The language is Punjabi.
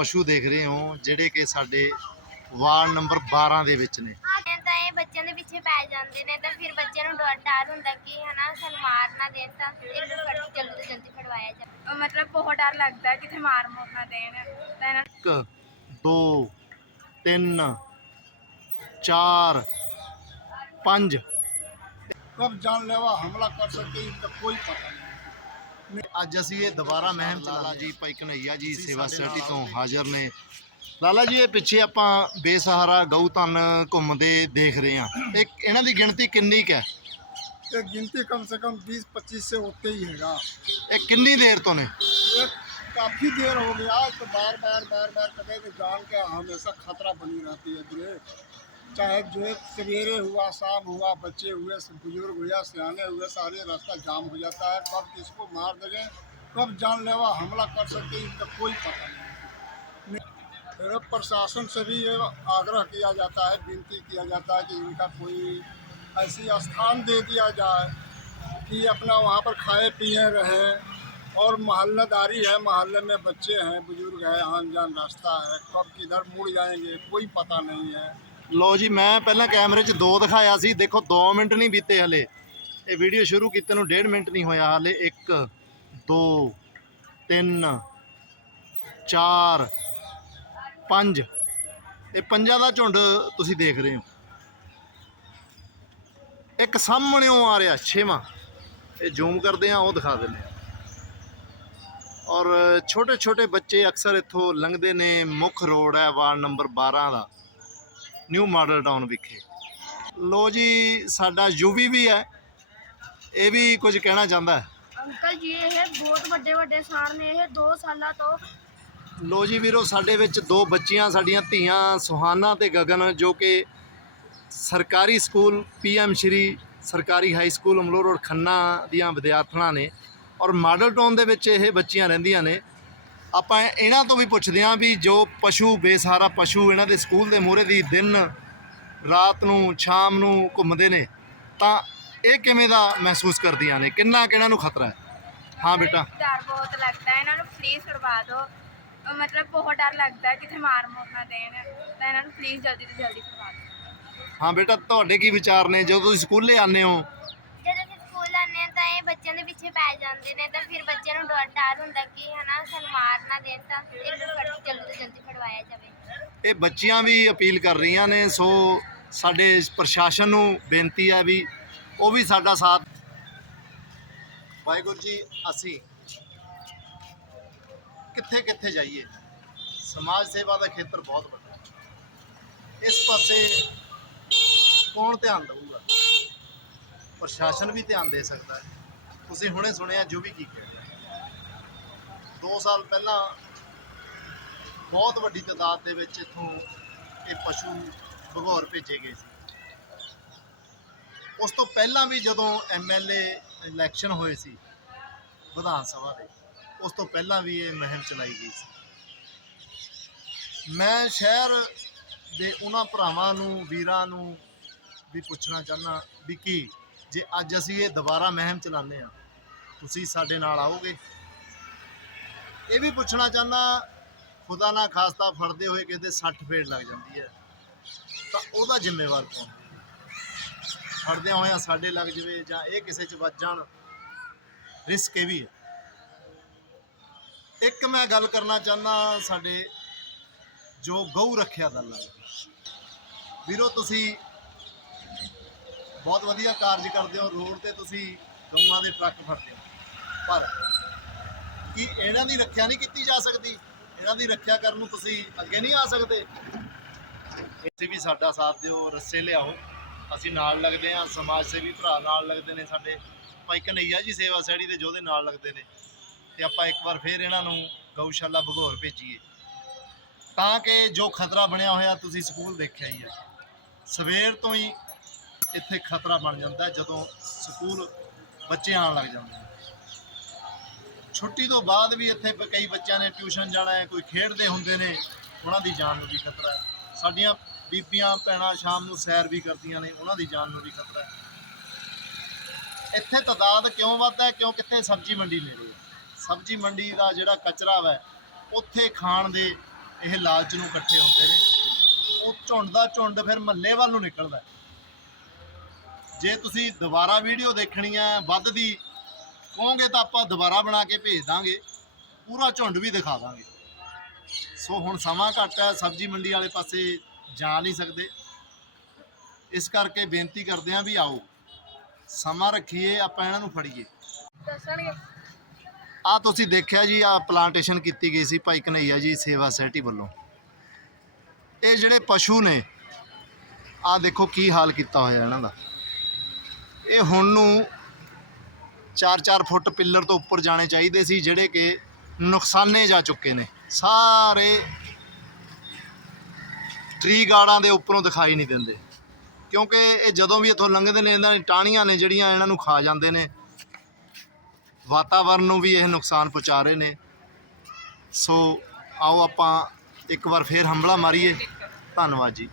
ਪਸ਼ੂ ਦੇਖ ਰਹੇ ਹੋ ਜਿਹੜੇ ਕਿ ਸਾਡੇ ਵਾਰਡ ਨੰਬਰ 12 ਦੇ ਵਿੱਚ ਨੇ ਇਹ ਤਾਂ ਇਹ ਬੱਚਿਆਂ ਦੇ ਪਿੱਛੇ ਪੈ ਜਾਂਦੇ ਨੇ ਤਾਂ ਫਿਰ ਬੱਚਿਆਂ ਨੂੰ ਡਰ ਡਰ ਹੁੰਦਾ ਕਿ ਹਨਾ ਸਾਨੂੰ ਮਾਰ ਨਾ ਦੇਣ ਤਾਂ ਇਹਨੂੰ ਫੜ ਜਲਦੀ ਤੋਂ ਜਲਦੀ ਫੜਵਾਇਆ ਜਾਵੇ ਮਤਲਬ ਬਹੁਤ ਡਰ ਲੱਗਦਾ ਹੈ ਕਿਤੇ ਮਾਰ ਮੋਰ ਨਾ ਦੇਣ ਤਾਂ ਇਹਨਾਂ 1 2 3 4 5 कब जानलेवा हमला कर सकते हैं इनका कोई पता नहीं ਅੱਜ ਅਸੀਂ ਇਹ ਦੁਬਾਰਾ ਮਹਿਮ ਲਾਲਾ ਜੀ ਭਾਈ ਕਨਈਆ ਜੀ ਸੇਵਾ ਸੁਸਾਇਟੀ ਤੋਂ ਹਾਜ਼ਰ ਨੇ ਲਾਲਾ ਜੀ ਇਹ ਪਿੱਛੇ ਆਪਾਂ ਬੇਸਹਾਰਾ ਗਊ ਧਨ ਘੁੰਮਦੇ ਦੇਖ ਰਹੇ ਹਾਂ ਇਹ ਇਹਨਾਂ ਦੀ ਗਿਣਤੀ ਕਿੰਨੀ ਕੁ ਹੈ ये गिनती कम से कम 20 25 से होते ही हैगा ਇਹ ਕਿੰਨੀ ਦੇਰ ਤੋਂ ਨੇ ये काफ़ी देर हो गया तो बार बार बार बार कभी भी जान के हमेशा खतरा बनी रहती है दुरे चाहे जो सवेरे हुआ, शाम हुआ, बच्चे हुए, बुज़ुर्ग हुआ सियाने हुए, सारे रास्ता जाम हो जाता है। कब किसको मार देंगे, कब जानलेवा हमला कर सकते इनका कोई पता नहीं। फिर प्रशासन से भी ये आग्रह किया जाता है, विनती किया जाता है कि इनका कोई ऐसी स्थान दे दिया जाए कि अपना वहाँ पर खाए, पिए, रहें। और मोहल्लेदारी है, मोहल्ले में बच्चे हैं, बुज़ुर्ग हैं आन जान रास्ता है, कब किधर मुड़ जाएँगे, कोई पता नहीं है। ਲੋ ਜੀ, ਮੈਂ ਪਹਿਲਾਂ ਕੈਮਰੇ 'ਚ ਦੋ ਦਿਖਾਇਆ ਸੀ। ਦੇਖੋ 2 ਮਿੰਟ ਨਹੀਂ ਬੀਤੇ ਹਲੇ। ਇਹ ਵੀਡੀਓ ਸ਼ੁਰੂ ਕੀਤੇ ਨੂੰ 1.5 ਮਿੰਟ ਨਹੀਂ ਹੋਇਆ ਹਲੇ। 1 2 3 4 5 ਇਹ ਪੰਜਾਂ ਦਾ ਝੁੰਡ ਤੁਸੀਂ ਦੇਖ ਰਹੇ ਹੋ। ਇੱਕ ਸਾਹਮਣੇੋਂ ਆ ਰਿਹਾ, ਛੇਵਾਂ। ਇਹ ਜ਼ੂਮ ਕਰਦੇ ਆ ਉਹ ਦਿਖਾ ਦਿੰਦੇ ਆ ਔਰ ਛੋਟੇ ਛੋਟੇ ਬੱਚੇ ਅਕਸਰ ਇੱਥੋਂ ਲੰਘਦੇ ਨੇ। ਮੁੱਖ ਰੋਡ ਹੈ ਵਾਰਡ ਨੰਬਰ 12 ਦਾ। ਨਿਊ ਮਾਡਲ ਟਾਊਨ ਵਿਖੇ। ਲੋ ਜੀ ਸਾਡਾ ਯੂਵੀ ਵੀ ਹੈ। ਇਹ ਵੀ ਕੁਝ ਕਹਿਣਾ ਚਾਹੁੰਦਾ ਹੈ? ਅੰਕਲ ਜੀ ਇਹ ਬਹੁਤ ਵੱਡੇ ਵੱਡੇ ਸਾਰ ਨੇ। ਇਹ 2 ਸਾਲਾਂ ਤੋਂ ਲੋ ਜੀ ਵੀਰੋ ਸਾਡੇ ਵਿੱਚ ਦੋ ਬੱਚੀਆਂ ਸਾਡੀਆਂ ਧੀਆਂ ਸੁਹਾਨਾ ਤੇ ਗਗਨ ਜੋ ਕਿ ਸਰਕਾਰੀ ਸਕੂਲ ਪੀਐਮ ਸ਼੍ਰੀ ਸਰਕਾਰੀ high school Amloh road Khanna ਦੀਆਂ ਵਿਦਿਆਰਥਣਾਂ ਨੇ। ਔਰ ਮਾਡਲ ਟਾਊਨ ਦੇ ਵਿੱਚ ਇਹ ਬੱਚੀਆਂ ਰਹਿੰਦੀਆਂ ਨੇ। ਆਪਾਂ ਇਹਨਾਂ ਤੋਂ ਵੀ ਪੁੱਛਦੇ ਹਾਂ ਵੀ ਜੋ ਪਸ਼ੂ ਬੇਸਹਾਰਾ ਪਸ਼ੂ ਇਹਨਾਂ ਦੇ ਸਕੂਲ ਦੇ ਮੂਹਰੇ ਦੀ ਦਿਨ ਰਾਤ ਨੂੰ ਸ਼ਾਮ ਨੂੰ ਘੁੰਮਦੇ ਨੇ ਤਾਂ ਇਹ ਕਿਵੇਂ ਦਾ ਮਹਿਸੂਸ ਕਰਦੀਆਂ ਨੇ? ਕਿੰਨਾ ਕਿਹਨਾਂ ਨੂੰ ਖਤਰਾ ਹੈ? ਹਾਂ ਬੇਟਾ। ਡਰ ਬਹੁਤ ਲੱਗਦਾ ਹੈ ਇਹਨਾਂ ਨੂੰ ਪਲੀਜ਼ ਛੁਡਵਾ ਦਿਓ। ਅਹ ਮਤਲਬ ਬਹੁਤ ਡਰ ਲੱਗਦਾ ਹੈ ਕਿਤੇ ਮਾਰ ਮੋਰ ਨਾ ਦੇਣ। ਤਾਂ ਇਹਨਾਂ ਨੂੰ ਪਲੀਜ਼ ਜਲਦੀ ਤੋਂ ਜਲਦੀ ਛੁਡਵਾ ਦਿਓ। ਹਾਂ ਬੇਟਾ ਤੁਹਾਡੇ ਕੀ ਵਿਚਾਰ ਨੇ? ਜਦੋਂ ਤੁਸੀਂ ਸਕੂਲੇ ਆਉਂਦੇ ਹੋ ਜਦੋਂ ਅਸੀਂ ਸਕੂਲ ਆਉਂਦੇ ਹਾਂ ਤਾਂ ਇਹ ਬੱਚਿਆਂ ਦੇ ਪਿੱਛੇ ਪੈ ਜਾਂਦੇ ਨੇ ਤਾਂ ਫਿਰ ਬੱਚਿਆਂ ਨੂੰ ਡਰ ਡਰ ਹੁੰਦਾ ਕਿ ਹਨਾ ਸਾਨੂੰ ਮਾਰ ਨਾ ਦੇਣ ਤਾਂ ਇਹਨੂੰ ਫੜ ਜਲਦੀ ਤੋਂ ਜਲਦੀ ਫੜਵਾਇਆ ਜਾਵੇ। ਇਹ ਬੱਚੀਆਂ ਵੀ ਅਪੀਲ ਕਰ ਰਹੀਆਂ ਨੇ, ਸੋ ਸਾਡੇ ਪ੍ਰਸ਼ਾਸਨ ਨੂੰ ਬੇਨਤੀ ਹੈ ਵੀ ਉਹ ਵੀ ਸਾਡਾ ਸਾਥ ਵਾਹਿਗੁਰੂ ਜੀ, ਅਸੀਂ ਕਿੱਥੇ ਕਿੱਥੇ ਜਾਈਏ? ਸਮਾਜ ਸੇਵਾ ਦਾ ਖੇਤਰ ਬਹੁਤ ਵੱਡਾ ਹੈ। ਇਸ ਪਾਸੇ ਕੌਣ ਧਿਆਨ ਦੇਊਗਾ? ਪ੍ਰਸ਼ਾਸਨ ਵੀ ਧਿਆਨ ਦੇ ਸਕਦਾ ਹੈ। ਤੁਸੀਂ ਹੁਣੇ ਸੁਣਿਆ, ਜੋ ਵੀ ਕੀ ਕਹਿ। ਰਿਹਾ 2 ਸਾਲ ਪਹਿਲਾਂ ਬਹੁਤ ਵੱਡੀ ਤਾਦਾਦ ਦੇ ਵਿੱਚ ਇੱਥੋਂ ਇਹ ਪਸ਼ੂ ਭਗੌਰ ਭੇਜੇ ਗਏ ਸੀ। ਉਸ ਤੋਂ ਪਹਿਲਾਂ ਵੀ ਜਦੋਂ ਐਮਐਲਏ ਇਲੈਕਸ਼ਨ ਹੋਏ ਸੀ, ਵਿਧਾਨ ਸਭਾ ਦੇ, ਉਸ ਤੋਂ ਪਹਿਲਾਂ ਵੀ ਇਹ ਮਹਿਮ ਚਲਾਈ ਗਈ ਸੀ। ਮੈਂ ਸ਼ਹਿਰ ਦੇ ਉਹਨਾਂ ਭਰਾਵਾਂ ਨੂੰ, ਵੀਰਾਂ ਨੂੰ ਵੀ ਪੁੱਛਣਾ ਚਾਹੁੰਦਾ ਵੀ ਕੀ, ਜੇ ਅੱਜ ਅਸੀਂ ਇਹ ਦੁਬਾਰਾ ਮਹਿਮ ਚਲਾਉਂਦੇ ਆ ਤੁਸੀਂ ਸਾਡੇ ਨਾਲ ਆਓਗੇ। ਇਹ ਵੀ ਪੁੱਛਣਾ ਚਾਹੁੰਦਾ, ਖੁਦਾ ਨਾ ਖਾਸਤਾ ਫੜਦੇ ਹੋਏ ਕਿਤੇ ਦੇ ਫੇੜ ਲੱਗ ਜਾਂਦੀ ਹੈ। ਤਾਂ ਉਹਦਾ ਜ਼ਿੰਮੇਵਾਰ ਕੌਣ? ਫੜਦਿਆਂ ਹੋਇਆਂ ਸਾਡੇ ਲੱਗ ਜਵੇ ਜਾਂ ਇਹ ਕਿਸੇ 'ਚ ਵੱਜ ਜਾਣ, ਰਿਸਕ ਇਹ ਵੀ ਹੈ। ਇੱਕ ਮੈਂ ਗੱਲ ਕਰਨਾ ਚਾਹੁੰਦਾ ਸਾਡੇ ਜੋ ਗਊ ਰੱਖਿਆ ਦਲ ਹੈ ਵੀਰੋ, ਤੁਸੀਂ ਬਹੁਤ ਵਧੀਆ ਕਾਰਜ ਕਰਦੇ ਹੋ। ਰੋਡ ਤੇ ਤੁਸੀਂ ਗਊਆਂ ਦੇ ਟਰੱਕ ਫੜਦੇ ਹੋ। ਪਰ ਕੀ ਇਹਨਾਂ ਦੀ ਰੱਖਿਆ ਨਹੀਂ ਕੀਤੀ ਜਾ ਸਕਦੀ, ਇਹਨਾਂ ਦੀ ਰੱਖਿਆ ਕਰਨ ਨੂੰ ਤੁਸੀਂ ਅੱਗੇ ਨਹੀਂ ਆ ਸਕਦੇ। ਇੱਥੇ ਵੀ ਸਾਡਾ ਸਾਥ ਦਿਓ, ਰੱਸੇ ਲਿਆਓ। ਅਸੀਂ ਨਾਲ ਲੱਗਦੇ ਹਾਂ, ਸਮਾਜ ਸੇਵੀ ਭਰਾ ਨਾਲ ਲੱਗਦੇ ਨੇ ਸਾਡੇ। ਭਾਈ ਕਨਈਆ ਜੀ ਸੇਵਾ ਸੈੜੀ ਦੇ ਜੋਧੇ ਨਾਲ ਲੱਗਦੇ ਨੇ। ਤੇ ਆਪਾਂ ਇੱਕ ਵਾਰ ਫੇਰ ਇਹਨਾਂ ਨੂੰ ਗਊਸ਼ਾਲਾ ਭਗੌਰ ਭੇਜੀਏ। ਤਾਂ ਕਿ ਜੋ ਖਤਰਾ ਬਣਿਆ ਹੋਇਆ ਤੁਸੀਂ ਸਕੂਲ ਦੇਖਿਆ ਹੀ ਹੈ। ਸਵੇਰ ਤੋਂ ਹੀ ਇੱਥੇ ਖਤਰਾ ਬਣ ਜਾਂਦਾ ਜਦੋਂ ਸਕੂਲ ਬੱਚੇ ਆਉਣ ਲੱਗ ਜਾਂਦੇ ਛੁੱਟੀ ਤੋਂ ਬਾਅਦ ਵੀ ਇੱਥੇ ਕਈ ਬੱਚਿਆਂ ਨੇ ਟਿਊਸ਼ਨ ਜਾਣਾ ਹੈ, ਕੋਈ ਖੇਡਦੇ ਹੁੰਦੇ ਨੇ, ਉਹਨਾਂ ਦੀ ਜਾਨ ਨੂੰ ਵੀ ਖਤਰਾ ਹੈ। ਸਾਡੀਆਂ ਬੀਬੀਆਂ, ਭੈਣਾਂ ਸ਼ਾਮ ਨੂੰ ਸੈਰ ਵੀ ਕਰਦੀਆਂ ਨੇ, ਉਹਨਾਂ ਦੀ ਜਾਨ ਨੂੰ ਵੀ ਖਤਰਾ ਹੈ। ਇੱਥੇ ਤਦਾਦ ਕਿਉਂ ਵੱਧਦਾ ਹੈ? ਕਿਉਂ ਕਿੱਥੇ ਸਬਜ਼ੀ ਮੰਡੀ ਨੇੜੇ ਹੈ ਸਬਜ਼ੀ ਮੰਡੀ ਦਾ ਜਿਹੜਾ ਕਚਰਾ ਵੈ, ਉੱਥੇ ਖਾਣ ਦੇ ਇਹ ਲਾਲਚ ਨੂੰ ਇਕੱਠੇ ਹੁੰਦੇ ਨੇ। ਉਹ ਝੁੰਡ ਦਾ ਝੁੰਡ ਫਿਰ ਮੱਲੇ ਵੱਲ ਨੂੰ ਨਿਕਲਦਾ ਜੇ ਤੁਸੀਂ ਦੁਬਾਰਾ ਵੀਡੀਓ ਦੇਖਣੀ ਹੈ ਵੱਧ ਦੀ ਕਹੋਗੇ ਤਾਂ ਆਪਾਂ ਦੁਬਾਰਾ ਬਣਾ ਕੇ ਭੇਜ ਦਾਂਗੇ ਪੂਰਾ ਝੁੰਡ ਵੀ ਦਿਖਾ ਦਾਂਗੇ। ਸੋ ਹੁਣ ਸਮਾਂ ਘੱਟ ਹੈ ਸਬਜ਼ੀ ਮੰਡੀ ਵਾਲੇ ਪਾਸੇ ਜਾ ਨਹੀਂ ਸਕਦੇ। ਇਸ ਕਰਕੇ ਬੇਨਤੀ ਕਰਦੇ ਹਾਂ ਵੀ ਆਓ ਸਮਾਂ ਰੱਖੀਏ ਆਪਾਂ ਇਹਨਾਂ ਨੂੰ ਫੜੀਏ। ਦੱਸਣਗੇ। ਆ ਤੁਸੀਂ ਦੇਖਿਆ ਜੀ ਆ ਪਲਾਂਟੇਸ਼ਨ ਕੀਤੀ ਗਈ ਸੀ ਭਾਈ ਕਨਈਆ ਜੀ ਸੇਵਾ ਸੋਸਾਇਟੀ ਵੱਲੋਂ। ਇਹ ਜਿਹੜੇ ਪਸ਼ੂ ਨੇ ਆ ਦੇਖੋ ਕੀ ਹਾਲ ਕੀਤਾ ਹੋਇਆ ਇਹਨਾਂ ਦਾ। ਇਹ ਹੁਣ ਨੂੰ 4-4 ਫੁੱਟ ਪਿੱਲਰ ਤੋਂ ਉੱਪਰ ਜਾਣੇ ਚਾਹੀਦੇ ਸੀ, ਜਿਹੜੇ ਕਿ ਨੁਕਸਾਨੇ ਜਾ ਚੁੱਕੇ ਨੇ। ਸਾਰੇ ਟਰੀ ਗਾਰਡਾਂ ਦੇ ਉੱਪਰੋਂ ਦਿਖਾਈ ਨਹੀਂ ਦਿੰਦੇ। ਕਿਉਂਕਿ ਇਹ ਜਦੋਂ ਵੀ ਇੱਥੋਂ ਲੰਘਦੇ ਨੇ, ਇਹਨਾਂ ਦੀ ਟਾਹਣੀਆਂ ਨੇ ਜਿਹੜੀਆਂ ਇਹਨਾਂ ਨੂੰ ਖਾ ਜਾਂਦੇ ਨੇ। ਵਾਤਾਵਰਨ ਨੂੰ ਵੀ ਇਹ ਨੁਕਸਾਨ ਪਹੁੰਚਾ ਰਹੇ ਨੇ। ਸੋ ਆਓ ਆਪਾਂ ਇੱਕ ਵਾਰ ਫੇਰ ਹਮਲਾ ਮਾਰੀਏ। ਧੰਨਵਾਦ ਜੀ।